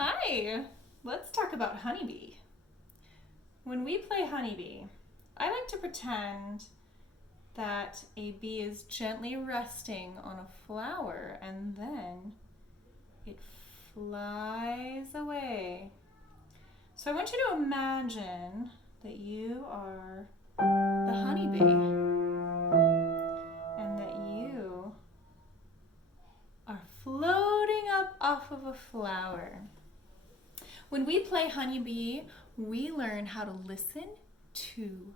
Hi, let's talk about Honeybee. When we play Honeybee, I like to pretend that a bee is gently resting on a flower and then it flies away. So I want you to imagine that you are the honeybee and that you are floating up off of a flower. When we play Honeybee, we learn how to listen to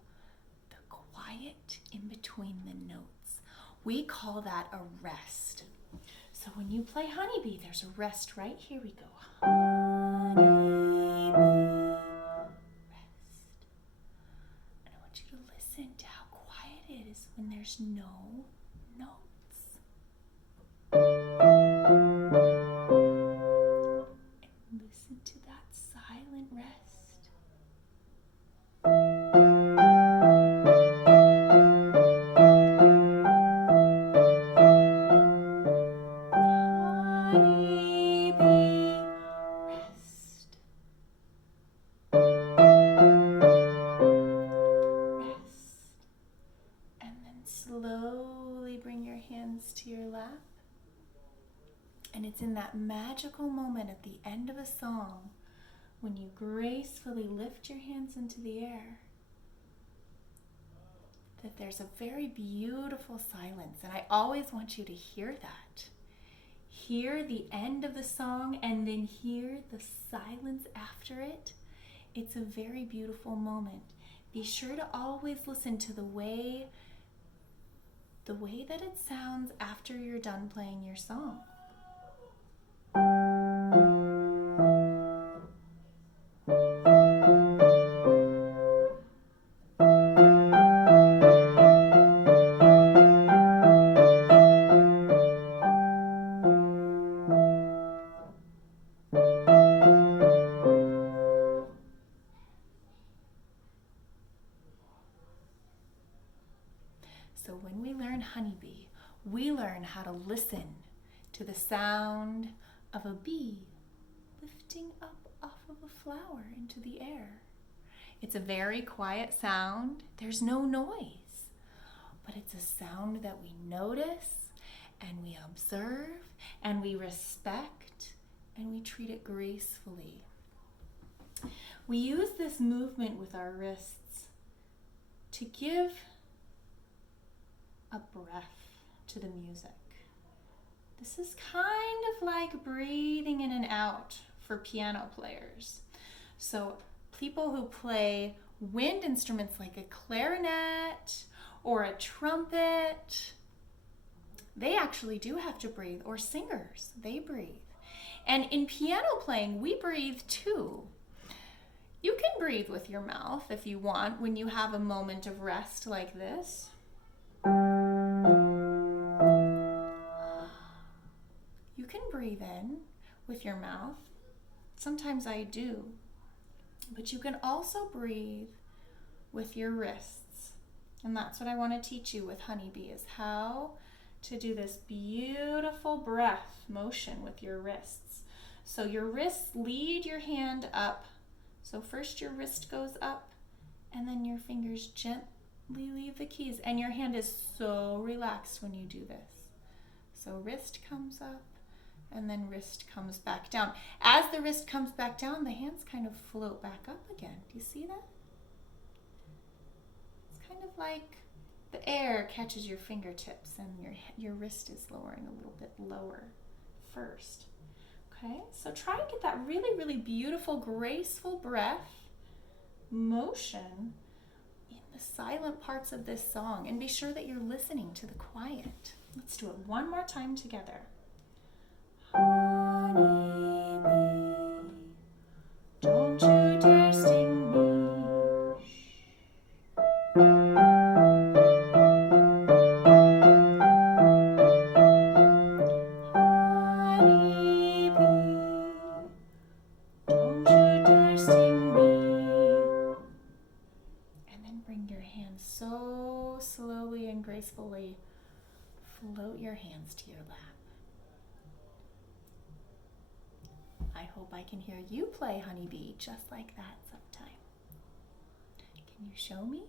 the quiet in between the notes. We call that a rest. So when you play Honeybee, there's a rest right here. We go Honeybee, rest. And I want you to listen to how quiet it is when there's no notes. Listen to that silent rest. Honeybee, rest. Rest. And then slowly bring your hands to your lap. And it's in that magical moment at the end of a song when you gracefully lift your hands into the air that there's a very beautiful silence. And I always want you to hear that. Hear the end of the song and then hear the silence after it. It's a very beautiful moment. Be sure to always listen to the way that it sounds after you're done playing your song. So when we learn Honeybee, we learn how to listen to the sound of a bee lifting up off of a flower into the air. It's a very quiet sound. There's no noise, but it's a sound that we notice and we observe and we respect and we treat it gracefully. We use this movement with our wrists to give a breath to the music. This is kind of like breathing in and out for piano players. So people who play wind instruments like a clarinet or a trumpet, they actually do have to breathe, or singers, they breathe. And in piano playing, we breathe too. You can breathe with your mouth if you want when you have a moment of rest like this. You can breathe in with your mouth. Sometimes I do. But you can also breathe with your wrists. And that's what I want to teach you with Honeybee, is how to do this beautiful breath motion with your wrists. So your wrists lead your hand up. So first your wrist goes up and then your fingers gently leave the keys. And your hand is so relaxed when you do this. So wrist comes up and then wrist comes back down. As the wrist comes back down, the hands kind of float back up again. Do you see that? It's kind of like the air catches your fingertips and your wrist is lowering a little bit lower first. Okay, so try and get that really, really beautiful, graceful breath motion in the silent parts of this song. And be sure that you're listening to the quiet. Let's do it one more time together. Honeybee, don't you dare sting me. Honeybee, don't you dare sting me. And then bring your hands so slowly and gracefully. Float your hands to your lap. I hope hope I can hear you play Honeybee just like that sometime. Can you show me?